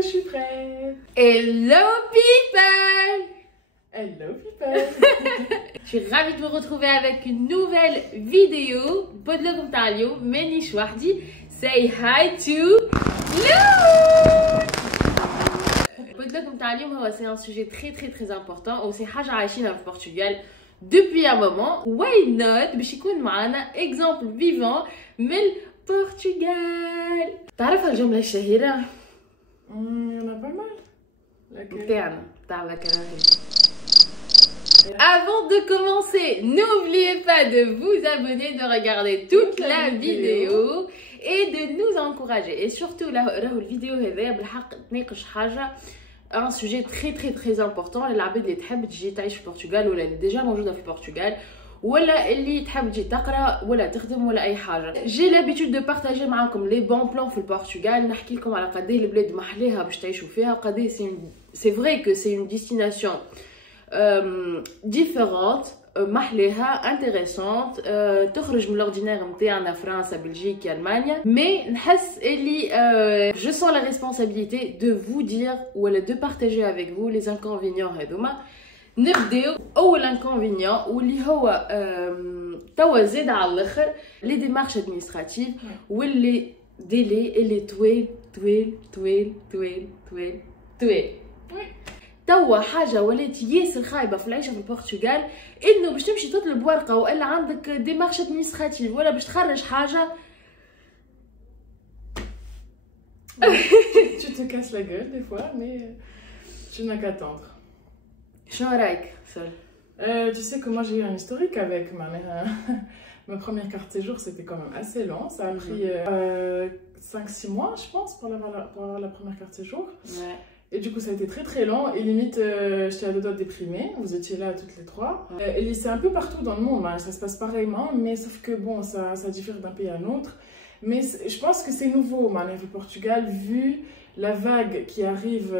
que je suis prête. Hello people! Hello people. Je suis ravie de vous retrouver avec une nouvelle vidéo. بدلكم تاع اليوم مانيش وحدي. Say hi to Lou! بدلكم تاع اليوم c'est un sujet très important وسي حاجة عايشينها في البرتغال depuis un moment. Why not باش يكون معنا exemple vivant من البرتغال. تعرفها الجملة الشهيرة؟ Il y en a pas mal. بتاعنا بتاع الكراهية. Avant de commencer, n'oubliez pas de vous abonner, de regarder toute la vidéo et de nous encourager. Et surtout, la vidéo un sujet très important. العباد اللي تحب تجي تعيش في البرتغال ولا déjà موجودة في البرتغال ولا اللي تحب تجي تقرا ولا تخدم ولا اي حاجه. J'ai l'habitude de partager معاكم les bons plans في البرتغال، نحكي لكم على قديه البلاد محليها باش تعيشوا فيها، قديه c'est vrai que c'est une destination différente محليها intéressante تخرج من l'ordinaire نتاعنا فرنسا بلجيكا المانيا، mais نحس اللي je sens la responsabilité de vous dire ولا de partager avec vous les inconvénients هذوما. نبداو اول انكونفينيون واللي هو توا زاد على الاخر لي ديمارش ادمينستراتيف واللي ديلي اللي طويل توا حاجه ولات ياسر خايبه في العيشه في البرتغال، انه باش تمشي تطلب ورقه والا عندك ديمارش ادمينستراتيف ولا باش تخرج حاجه Tu te casses la gueule des fois, mais tu n'as qu'à attendre. شنو رايك سول؟ Tu sais que moi j'ai eu un historique avec ma mère. Ma première carte de séjour c'était quand même assez long. Ça a pris 5-6 mois je pense pour avoir la première carte de séjour. Ouais. Et du coup ça a été très long et limite j'étais à deux doigts de déprimer. Vous étiez là toutes les trois. Ouais. Et c'est un peu partout dans le monde, hein. Ça se passe pareillement, mais sauf que bon ça diffère d'un pays à un autre. Mais je pense que c'est nouveau au Portugal vu la vague qui arrive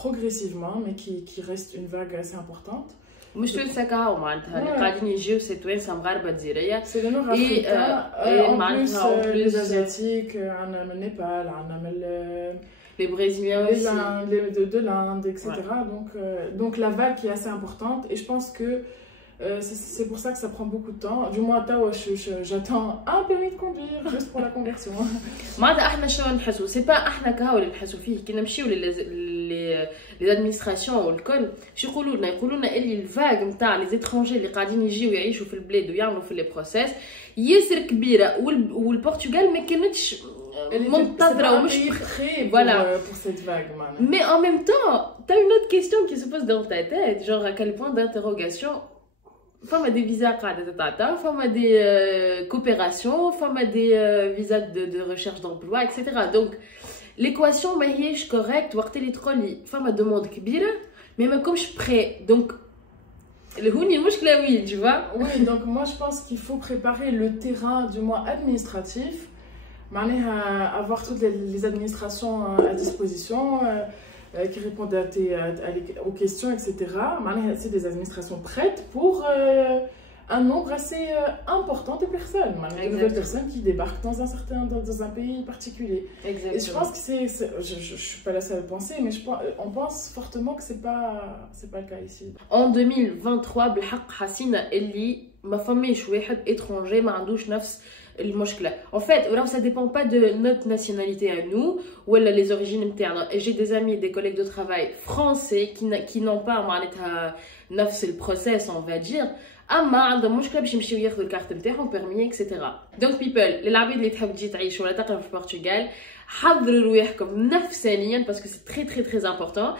progressivement mais qui reste une vague assez importante. مش تنساكها معناتها اللي قاعدين يجيو سي توانسه مغاربه جزائريه. C'est le nord africain. En plus les asiatiques, عندنا من نيبال، عندنا من les brésiliens aussi. de l'Inde, etc. Ouais. Donc la vague qui est assez importante et je pense que c'est pour ça que ça prend beaucoup de temps. Du moins, j'attends un permis de conduire juste pour la conversion. معناتها احنا شنو نحسوا؟ سي با احنا كهو اللي نحسوا فيه كي نمشيو للادمينستراسيون والكل شو يقولوا لنا اللي الفاغ نتاع لي زيترونجي اللي قاعدين يجيو يعيشوا في البلاد ويعملوا في لي بروسيس ياسر كبيره والبرتغال ما كانتش منتظره ومش voilà pour cette vague. Mais en même temps, tu as une autre question qui se pose dans ta tête, genre à quel point d'interrogation. Femme a des visas femme a des coopérations, femme a des visas de recherche d'emploi, etc. Donc l'équation est correcte. وقت اللي تقولي femme a demande كبيرة mais ما كومش prêt. Donc هوني المشكلة وين tu vois. Oui, donc moi je pense qu'il faut préparer le terrain du moins administratif. Avoir toutes les administrations à disposition qui répondent aux questions, etc. C'est des administrations prêtes pour un nombre assez important de personnes. De nouvelles personnes qui débarquent dans un pays particulier. Exactement. Et je pense que je ne suis pas la seule à penser, mais on pense fortement que ce n'est pas le cas ici. En 2023, بالحق حسينا اللي ما فماش واحد étranger ما عندوش نفس المشكله. En fait, ça dépend pas de notre nationalité à nous ou les origines internes. Et j'ai des amis, des collègues de travail français qui n'ont pas معناتها نفس البروسيس on va dire. اما عندهم مشكله باش يمشيو ياخذوا الكارت نتاعهم بيرمي اكسيتيرا. دونك بيبل للعباد اللي تحب تجي تعيش ولا تقرا في البرتغال حضروا رواحكم نفسانيا باسكو سي تري امبورطون.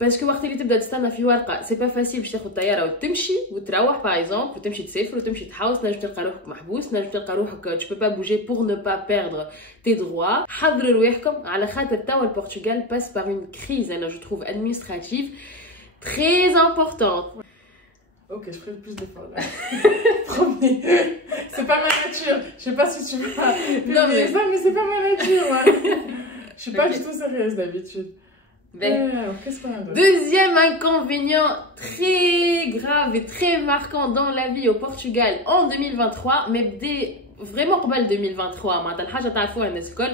باسكو وقت اللي تبدا تستنى في ورقه سي با فاسيل باش تاخذ طياره وتمشي وتروح باغ اكزومبل وتمشي تسافر وتمشي تحوس نجم تلقى روحك محبوس نجم تلقى روحك tu peux pas bouger pour ne pas perdre tes droits. حضروا رواحكم على خاطر توا البرتغال passe par une crise انا je trouve administrative très importante. Ok, je ferai plus d'efforts là. Promis. C'est pas ma nature. Je sais pas si tu vas publier ça, mais c'est pas ma nature. Je suis pas du tout sérieuse d'habitude. Qu'est-ce qu'on a d'autre? Deuxième inconvénient très grave et très marquant dans la vie au Portugal en 2023, mais vraiment قبل 2023 معناتها الحاجة تعرفوها الناس الكل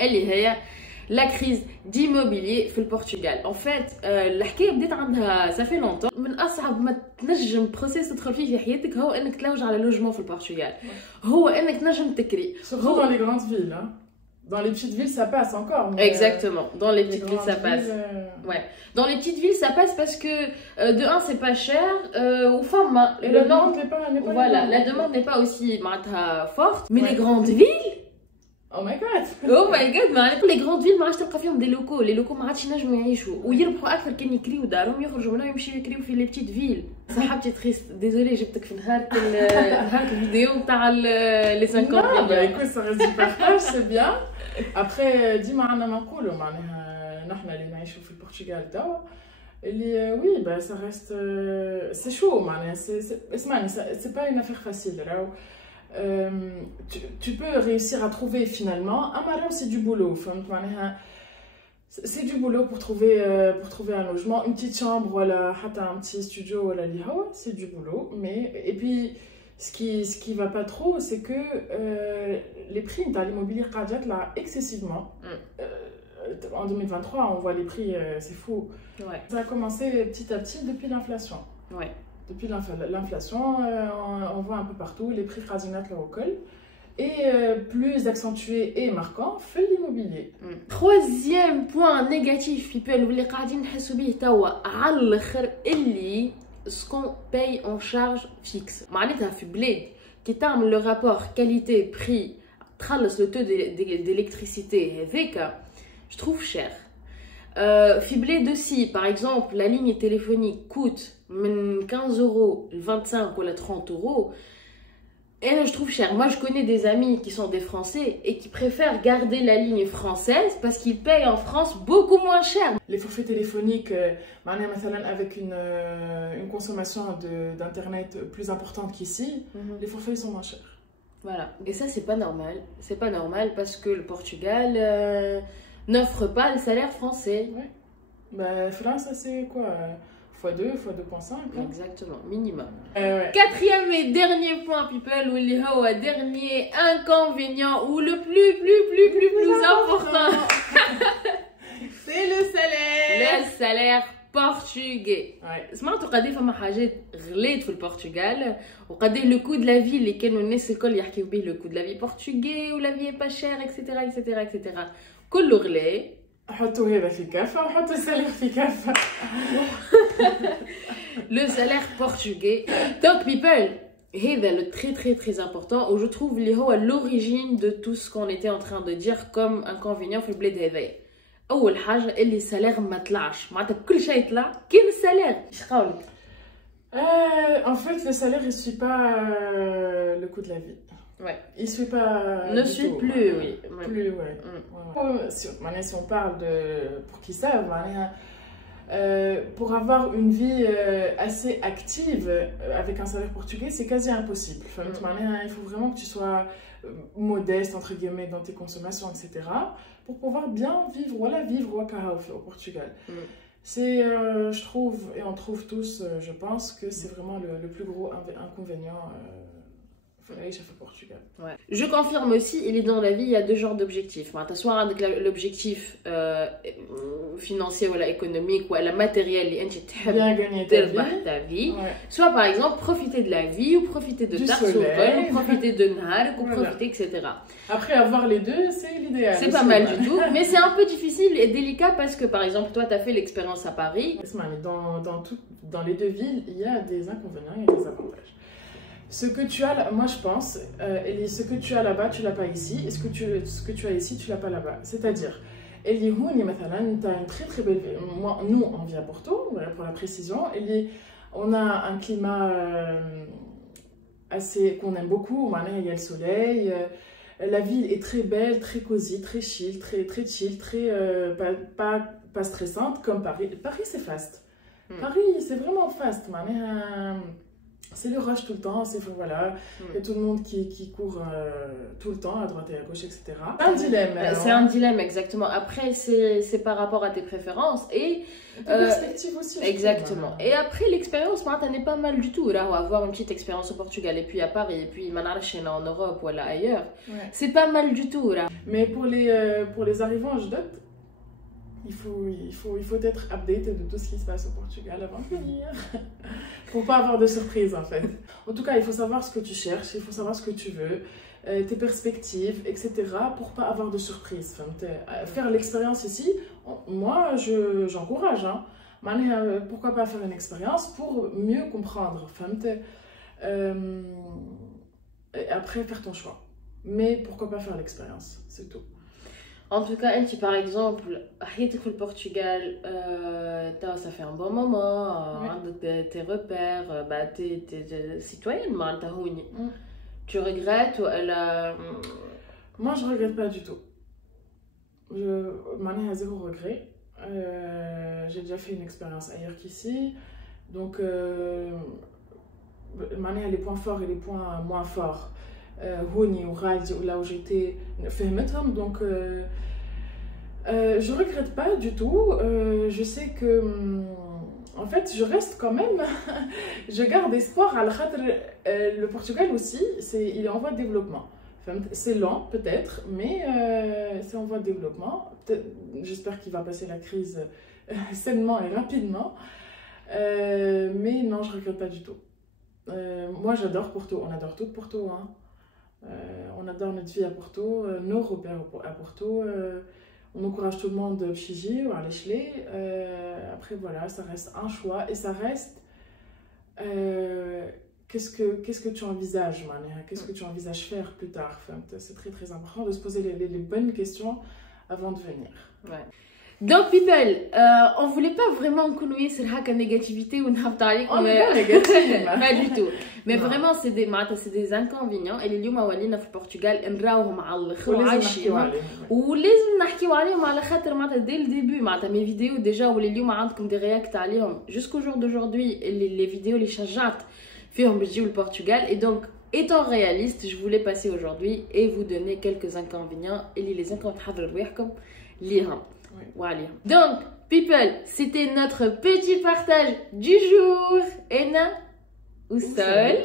اللي هي la crise d'immobilier في البرتغال. En fait الحكايه بدات عندها ça fait longtemps. من اصعب ما تنجم بروسيس تدخل فيه في حياتك هو انك تلوج على لوجمون في البرتغال، هو انك تنجم تكري. Surtout dans les grandes villes, hein. Dans les petites villes ça passe encore. Mais Exactement, dans les petites villes ça passe. Ouais, dans les petites villes ça passe parce que de un c'est pas cher, ou femme. Et la demande n'est pas. Voilà, la demande n'est pas aussi forte, mais les grandes villes. Oh my god. Oh my god. Les grandes villes ما عادش تلقى فيهم دي لوكو، لي لوكو ما عادش ينجموا يعيشوا ويربحوا اكثر كان يكريو دارهم يخرجوا منها ويمشيو يكريو في لي بتيت فيل. صاحبتي تريست ديزولي جبتك في نهارك الفيديو نتاع لي 50 millions. Bah écoute, ça reste du partage, c'est bien. Après ديما عندنا ما نقولوا معناها نحن اللي نعيشوا في البرتغال توا اللي oui bah ça reste c'est chaud معناها اسمعني c'est pas une affaire facile راهو. Tu peux réussir à trouver finalement c'est du boulot. C'est du boulot pour trouver un logement, une petite chambre, voilà, un petit studio, voilà, c'est du boulot. Mais et puis ce qui va pas trop, c'est que les prix de l'immobilier قاعدين là excessivement. En 2023, on voit les prix, c'est fou. Ouais. Ça a commencé petit à petit depuis l'inflation. Ouais. Depuis l'inflation, on voit un peu partout les prix khazinat le recol et plus accentué et marquant fait l'immobilier. Troisième point négatif people اللي قاعدين نحسوا به توا على الاخر اللي ce qu'on paye en charge fixe. معناتها في بلاد كي تعمل le rapport qualité prix تخلص le taux d'électricité هذاك je trouve cher. في بلاد aussi par exemple la ligne téléphonique coûte من 15 euros, 25 ou 30 euros, et je trouve cher. Moi, je connais des amis qui sont des Français et qui préfèrent garder la ligne française parce qu'ils payent en France beaucoup moins cher. Les forfaits téléphoniques, avec une consommation d'internet plus importante qu'ici, les forfaits sont moins chers. Voilà, et ça, c'est pas normal. C'est pas normal parce que le Portugal n'offre pas le salaire français. Ouais. Bah, France, ça c'est quoi x2, x2.5. Hein? Exactement, minimum. Ouais. Quatrième et dernier point, people, ou le dernier inconvénient, ou le plus important. C'est le salaire. Le salaire portugais. سمعتوا قديه فما حاجات غليت في البرتغال وقديه لو كو د لا في اللي كانوا الناس الكل يحكيو به لو كو د لا في بورتugais ولا في با شير اكسيتيرا اكسيتيرا اكسيتيرا كله غلي. حطوا هذا في كافة وحطوا السالير في كافة. Le salaire portugais. Donc people, c'est le très important où je trouve l'origine de tout ce qu'on était en train de dire comme inconvénient في البلاد هذايا. أول حاجة اللي السالير ما طلعش، معناتها كل شيء يطلع كاين السالير. ايش قولك؟ En fait, le salaire il suit pas le coût de la vie. Ouais. Il suit pas. Ne suit tout, plus, oui. Plus, ouais. Si on parle de. Pour qui savent, pour avoir une vie assez active avec un salaire portugais, c'est quasi impossible. Il faut vraiment que tu sois modeste, entre guillemets, dans tes consommations, etc. pour pouvoir bien vivre, voilà, vivre au Portugal. C'est, je trouve, et on trouve tous, je pense, que c'est vraiment le plus gros inconvénient au Portugal. Ouais. Je confirme aussi, il est dans la vie, il y a deux genres d'objectifs. Soit l'objectif financier ou économique ou matériel, bien gagner ta vie. Ouais. Soit par exemple profiter de la vie ou profiter de ta soleil, ou profiter de Nahar, ou profiter, etc. Après avoir les deux, c'est l'idéal. C'est pas mal du tout, mais c'est un peu difficile et délicat parce que par exemple, toi tu as fait l'expérience à Paris. Dans les deux villes, il y a des inconvénients et des avantages. Ce que tu as, moi je pense, ce que tu as là-bas, tu l'as pas ici, et ce que tu as ici, tu l'as pas là-bas. C'est-à-dire, tu as une très belle ville. Moi, nous, on vit à Porto, voilà, pour la précision. On a un climat qu'on aime beaucoup. Il y a le soleil. La ville est très belle, très cosy, très chill, très chill, pas stressante comme Paris. Paris, c'est fast. Paris, c'est vraiment fast. C'est le rush tout le temps, voilà, il y a tout le monde qui court tout le temps à droite et à gauche, etc. Un dilemme. C'est un dilemme, exactement. Après, c'est par rapport à tes préférences et tes perspectives aussi. Exactement. Et après, l'expérience, n'est pas mal du tout. Là, on va avoir une petite expérience au Portugal et puis à Paris et puis en Europe ou ailleurs. Ouais. C'est pas mal du tout là. Mais pour les arrivants, je doute. il faut être updated de tout ce qui se passe au Portugal avant de venir. Pour pas avoir de surprise en fait. En tout cas, il faut savoir ce que tu cherches, il faut savoir ce que tu veux, tes perspectives, etc. pour pas avoir de surprise. Faire l'expérience ici, moi j'encourage. Hein. Pourquoi pas faire une expérience pour mieux comprendre. Et après faire ton choix. Mais pourquoi pas faire l'expérience, c'est tout. En tout cas, par exemple, au Portugal, ça fait un bon moment, tes repères, t'es citoyenne, tu regrettes ou elle a... Moi, je regrette pas du tout. Je ai zéro regret. J'ai déjà fait une expérience ailleurs qu'ici. Donc, les points forts et les points moins forts. Là où j'étais donc je regrette pas du tout. Je sais que en fait je reste quand même je garde espoir à le Portugal aussi il est en voie de développement. C'est lent peut-être mais c'est en voie de développement. J'espère qu'il va passer la crise sainement et rapidement, mais non, je regrette pas du tout. Moi j'adore Porto, on adore tout Porto, hein. On adore notre vie à Porto, nos repères à Porto. On encourage tout le monde à Chigi ou à l'échelé. Après voilà, ça reste un choix et ça reste qu'est-ce que tu envisages, qu'est-ce que tu envisages faire plus tard. C'est très très important de se poser les bonnes questions avant de venir. Ouais. Donc, people, on voulait pas vraiment connaître cette négativité ou n'importe on n'est pas négatif. Pas du tout. Mais non. Vraiment, c'est des inconvénients. Et les gens qui sont au Portugal, نراوهم على الآخر وعايشين. ولازم نحكيو عليهم على خاطر معناتها dès le début معناتها mes vidéos déjà واللي اليوم عندكم des réacts عليهم jusqu'au jour d'aujourd'hui les vidéos اللي شجعت فيهم باش تجيو البرتغال. Et donc, étant réaliste, je voulais passer aujourd'hui et vous donner quelques inconvénients et les inconvénients تحضروا رواحكم ليهم. Oui. Voilà. Donc, people, c'était notre petit partage du jour. Ena ou Sol.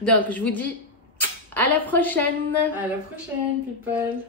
Donc, je vous dis à la prochaine. À la prochaine, people.